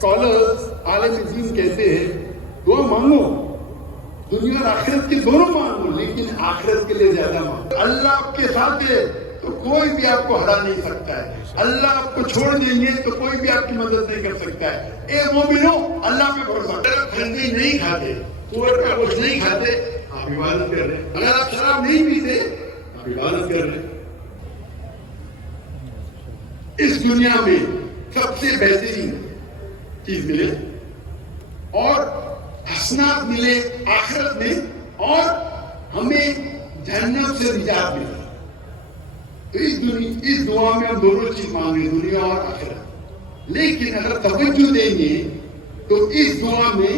Scholars आलम दीन कहते हैं दुआ मांगो, दुनिया और आखिरत के दोनों मांगो, लेकिन आखिरत के लिए ज्यादा मांगो। अल्लाह आपके साथ है तो कोई भी आपको हरा नहीं सकता है, अल्लाह आपको छोड़ देंगे तो कोई भी आपकी मदद नहीं कर सकता है। ए मोमिनो, अल्लाह पे भरोसा करो। अगर आप खंडी नहीं खाते, सुअर का गोश्त नहीं खाते, आप इबादत कर रहे हैं। अगर आप शराब नहीं पीते, आप इबादत कर रहे हैं। इस दुनिया में सबसे बेहतरीन चीज मिले और हसनात मिले आखिरत में, और हमें जहन्नम से निजात मिले, तो इस दुआ में हम दोनों चीज मांगे, दुनिया और आखिरत। लेकिन अगर तवज्जो देंगे तो इस दुआ में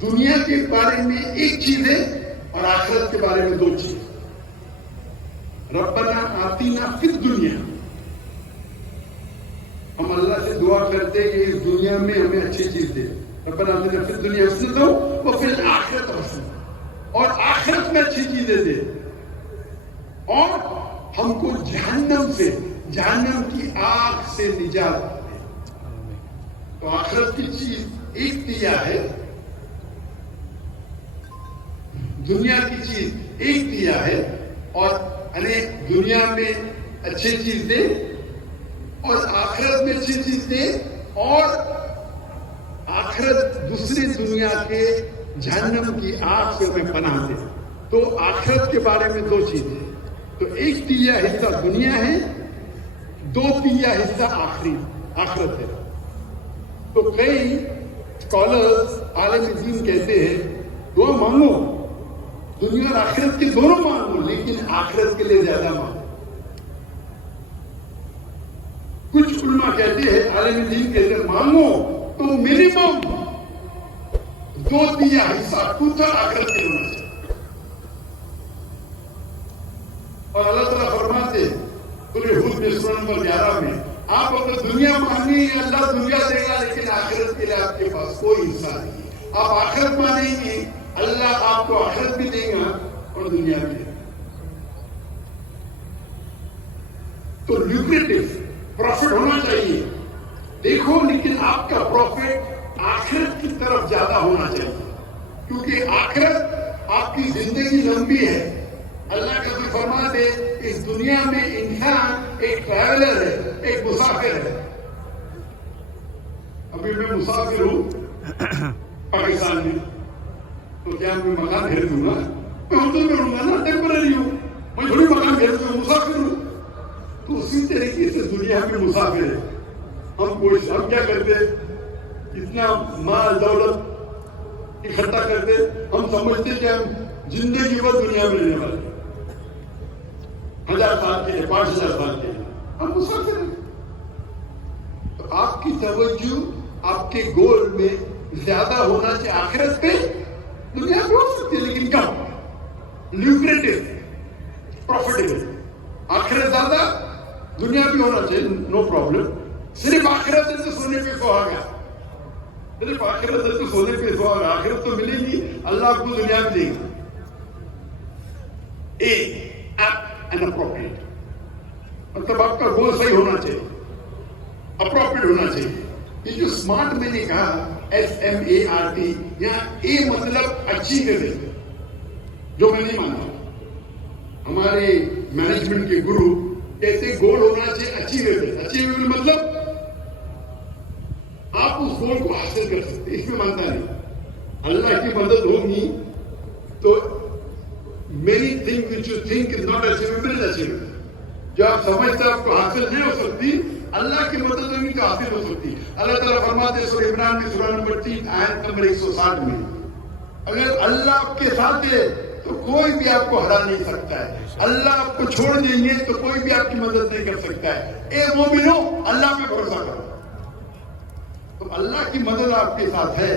दुनिया के बारे में एक चीज है और आखिरत के बारे में दो चीज। रब्बना आतीना फिद दुनिया, हम अल्लाह से दुआ करते हैं कि इस दुनिया में हमें अच्छी चीज दे। रब्बना आतीना फिद दुनिया हसनतन व फिल आखिरत हसनतन, और आखिरत में अच्छी चीजें दे, और हमको जहन्नम से, जहन्नम की आग से निजात दे। तो आखिरत की चीज एक दिया है, दुनिया की चीज एक दिया है, और यानी दुनिया में अच्छी चीज दे और आखिरत में अच्छी चीज दे, और आखिरत दूसरी दुनिया के जहन्नम की आग से हमें पनाह दे। तो आखिरत के बारे में दो चीजें, तो एक तिया हिस्सा दुनिया है, दो तिया हिस्सा आखिरत है। तो कई स्कॉलर्स आलम दीन कहते हैं दुआ मांगो, दुनिया और आखिरत के दोनों मांगो, लेकिन आखिरत के लिए ज्यादा मांगो। कुछ उल्मा कहते हैं, आलम दीन कहते हैं मांगो तो मिनिमम दो तिया हिस्सा कुछ आखिरत के होना चाहिए। और अल्लाह ताला फरमाते सूरह हूद में सूरह नंबर 11 में, आप अगर दुनिया मांगे अल्लाह दुनिया देगा, लेकिन आखिरत के लिए आपके पास कोई हिस्सा नहीं है। आप आखिरत मांगेंगे, अल्लाह आपको आखिरत भी देगा और दुनिया भी देगा। तो ल्यूक्रेटिव प्रॉफिट होना चाहिए, देखो, लेकिन आपका प्रॉफिट आखिरत की तरफ ज्यादा होना चाहिए, क्योंकि आखिरत आपकी जिंदगी लंबी है। अल्लाह का भी फरमा दे, इस दुनिया में इंसान एक ट्रैवलर है, एक मुसाफिर है। अभी मैं मुसाफिर हूँ पाकिस्तान में, तो क्या मैं मकान घेर दूंगा? मैं होटल में रहूंगा ना, टेम्पररी हूँ, मैं थोड़ी मकान घेर दूंगा, मुसाफिर हूँ। तो उसी तरीके से दुनिया में मुसाफिर है। हम क्या करते, इतना माल दौलत इकट्ठा करते, हम समझते कि हम जिंदगी भर दुनिया में रहने वाले, 1000 साल के लिए, 5000 साल के लिए हम मुसाफिर हैं। तो आपकी तवज्जो आपके गोल में ज्यादा होना चाहिए आखिरत पे। दुनिया भी हो सकती है, लेकिन कम ल्यूक्रेटिव, प्रॉफिटेबल। आखिरत ज्यादा, दुनिया भी होना चाहिए, नो प्रॉब्लम। सिर्फ आखिरत है तो सोने पे सुहागा, सिर्फ आखिरत है तो सोने पे सुहागा। आखिरत तो मिलेगी, अल्लाह आपको दुनिया में देगा। एप्ट एंड अप्रोप्रिएट, मतलब आपका गोल सही होना चाहिए, अप्रोप्रिएट होना चाहिए। ये जो स्मार्ट मैंने कहा, SMART, यहाँ ए मतलब अचीवेबल, जो मैं नहीं मानता। हमारे मैनेजमेंट के गुरु कहते गोल होना चाहिए अचीवेबल। अचीवेबल मतलब आप उस गोल को हासिल कर सकते, इसमें मानता नहीं। अल्लाह की मदद होगी तो many thing which you think is not achievable is achievable. जो आप समझते आपको हासिल नहीं हो सकती, अल्लाह की मदद होगी तो हासिल हो सकती। अल्लाह ताला फरमाते हैं सूरह इमरान में सूरह नंबर 3 आयत नंबर 160 में, अगर अल्लाह आपके साथ है तो कोई भी आपको हरा नहीं सकता है, अल्लाह आपको छोड़ देंगे तो कोई भी आपकी मदद नहीं कर सकता है। ए मोमिनो, अल्लाह पे भरोसा करो। तो अल्लाह की मदद आपके साथ है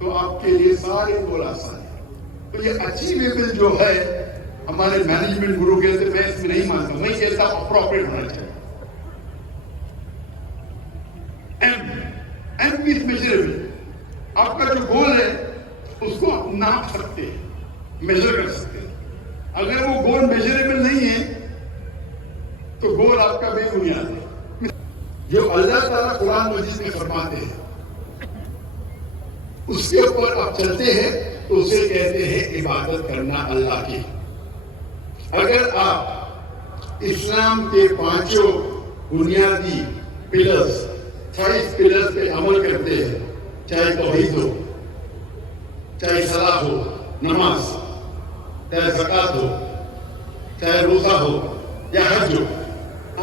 तो आपके लिए सारे गोल आसान है। तो ये अचीवेबल जो है, हमारे मैनेजमेंट गुरु कहते, मैं इसमें नहीं मानता, वही कहता अप्रोप्रिएट होना चाहिए। एम विथ मेजरेबल, आपका जो गोल है उसको आप नाप सकते हैं, मेजर कर सकते हैं। अगर वो गोल मेजरेबल नहीं है तो गोल आपका बेबुनियाद है। جو اللہ تعالیٰ قرآن مجید میں فرماتے ہیں اس کے اوپر آپ چلتے ہیں تو اسے کہتے ہیں عبادت کرنا اللہ کی. اگر آپ اسلام کے 5 بنیادی پلرز 5 پلرز پہ عمل کرتے ہیں، چاہے توحید ہو، چاہے صلاح ہو، نماز، چاہے زکوٰۃ ہو، چاہے روزہ ہو یا حج ہو،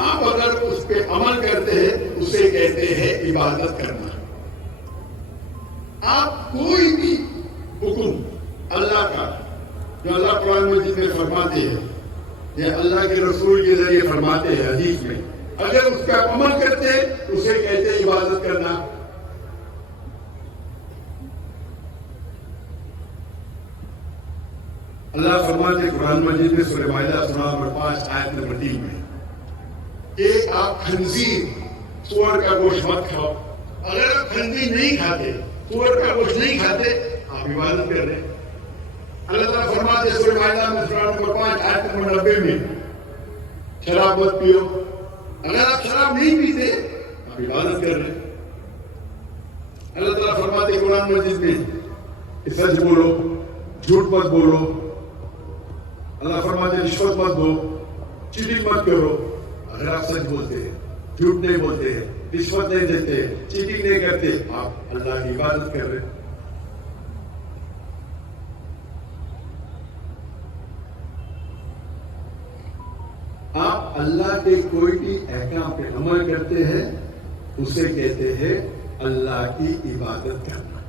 آپ اگر اس پہ عمل کرتے ہیں اسے کہتے ہیں عبادت کرنا. آپ کوئی بھی حکم اللہ کا جو اللہ قرآن مجید میں فرماتے ہیں یا اللہ کے رسول کے ذریعے فرماتے ہیں حدیث میں، اگر اس کا عمل کرتے ہیں اسے کہتے ہیں عبادت کرنا. اللہ فرماتے قرآن مجید میں سورہ مائدہ سورہ نمبر 5 آیت نمبر 3 میں کہ آپ خنزیر سور کا گوشت مت کھاؤ. اگر آپ خنزیر نہیں کھاتے، سور کا گوشت نہیں کھاتے، آپ عبادت کر رہے ہیں. اللہ تعالیٰ فرماتے سورہ مائدہ میں سورہ نمبر 5 آیت نمبر 90 میں شراب مت پیو. اگر آپ شراب نہیں پیتے آپ عبادت کر رہے ہیں. اللہ تعالیٰ فرماتے قرآن مجید میں کہ سچ بولو، جھوٹ مت بولو. اللہ فرماتے رشوت مت دو، چیٹنگ مت کرو. اگر آپ سچ بولتے ہیں، جھوٹ نہیں بولتے ہیں، رشوت نہیں دیتے، چیٹنگ نہیں کرتے، آپ اللہ کی عبادت کر رہے ہیں. آپ اللہ کے کوئی بھی احکام پہ عمل کرتے ہیں اسے کہتے ہیں اللہ کی عبادت کرنا.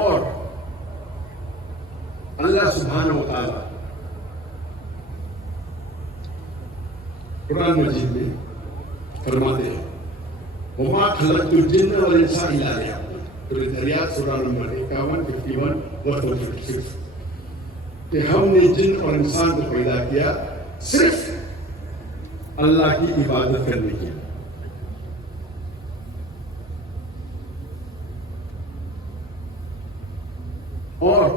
اور اللہ سبحانہ و تعالی قرآن مجید میں فرماتے ہیں وَمَا خَلَقْتُ الْجِنَّ وَالْإِنسَ إِلَّا لِيَعْبُدُونِ. سورۃ الذَّارِيَاتِ سورہ نمبر 51، 51 اور 56 کہ ہم نے جن اور انسان کو پیدا کیا صرف اللہ کی عبادت کرنے کے لیے. اور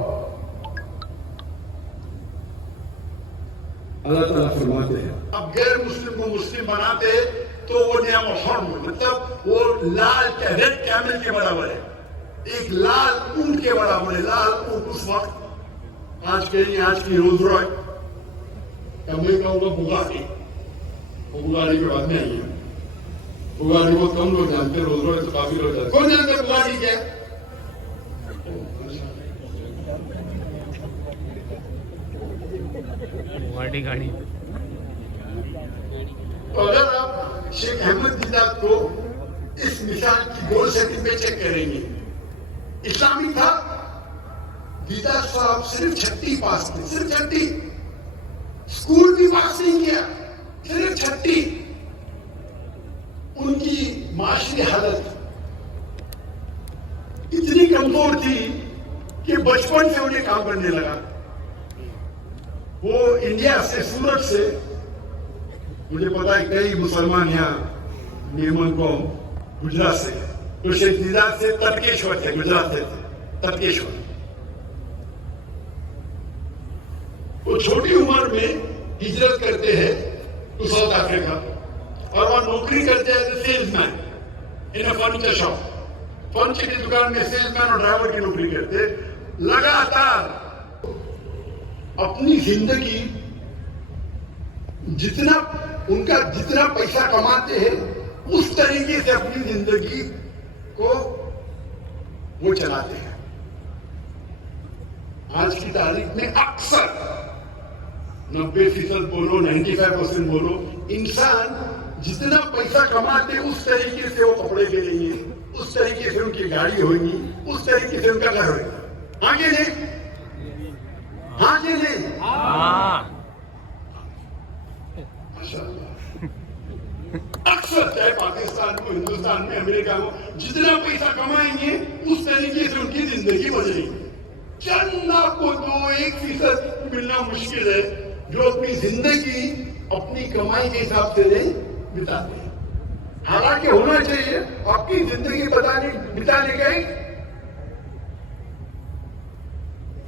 اللہ تعالیٰ فرماتے ہیں اب غیر مسلم کو مسلم بناتے تو وہ نعم الحرم، مطلب وہ لال ریڈ کیمل کے برابر ہے، ایک لال اونٹ کے برابر ہے. لال اونٹ اس وقت آج کی روز رائے میں کہوں گا بگاڑی، وہ بگاڑی کے بعد میں آئی ہے. بگاڑی بہت کم لوگ جانتے، روز رائے تو کافی لوگ جانتے. کون جانتے بگاڑی کیا ہے؟ گاڑی. تو اگر آپ شیخ احمد دیدات کو اس مثال کی گول سیٹنگ پہ چیک کریں گے، اسلامی تھا. دیدات صاحب صرف 36 پاس تھے، صرف 36. اسکول بھی پاس نہیں کیا، صرف 36. ان کی معاشی حالت اتنی کمزور تھی کہ بچپن سے انہیں کام کرنے لگا. وہ انڈیا سے، سورت سے، مجھے پتا ہے کئی مسلمان یہاں نیمن قوم گجرات سے، تو شیخ دیدات سے ترکیشور تھے، گجرات سے ترکیشور. وہ چھوٹی عمر میں ہجرت کرتے ہیں تو ساؤتھ افریقہ، اور وہ نوکری کرتے ہیں سیلز مین ان اے فرنیچر شاپ. فرنیچر کی دکان میں سیلز مین اور ڈرائیور کی نوکری کرتے. لگاتار اپنی زندگی جتنا پیسہ کماتے ہیں اس طریقے سے اپنی زندگی کو وہ چلاتے ہیں. آج کی تاریخ میں اکثر 90% بولو، 95% بولو، انسان جتنا پیسہ کماتے اس طریقے سے وہ کپڑے کے لیے، اس طریقے سے ان کی گاڑی ہوگی، اس طریقے سے ان کا گھر ہوگا. آگے نہیں، آگے نہیں. اکثر چاہے پاکستان میں، ہندوستان میں، امریکہ میں، جتنا پیسہ کمائیں گے اس طریقے سے ان کی زندگی بدلے گی. چند آپ کو 2-1% ملنا مشکل ہے جو اپنی زندگی اپنی کمائی کے حساب سے نہیں بتاتے ہیں. حالانکہ ہونا چاہیے آپ کی زندگی بتانے کا ہی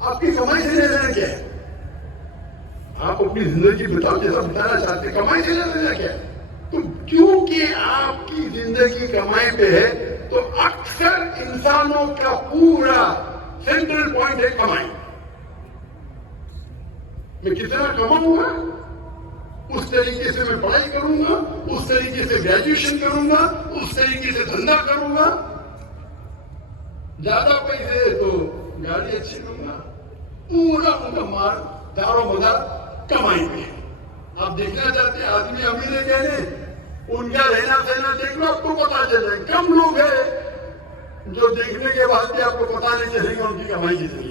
آپ کی کمائی سے لینا کیا ہے. آپ اپنی زندگی بتاؤ جیسا بتانا چاہتے ہیں، کمائی سے لینا کیا؟ تو کیونکہ آپ کی زندگی کمائی پہ ہے تو اکثر انسانوں کا پورا سینٹرل پوائنٹ ہے کمائی. میں کتنا کماؤں گا اس طریقے سے میں پڑھائی کروں گا، اس طریقے سے گریجویشن کروں گا، اس طریقے سے دھندا کروں گا. زیادہ پیسے ہے تو گاڑی اچھی لوں گا. پورا ان کا مال دار و مدار کمائی پہ ہے. آپ دیکھنا چاہتے ہیں آدمی امیر ہے کیا نہیں؟ ان کا رہنا سہنا دیکھ لو، آپ کو پتا چل جائے. کم لوگ ہیں جو دیکھنے کے بعد بھی آپ کو پتا نہیں چلے گا ان کی کمائی کتنی ہے.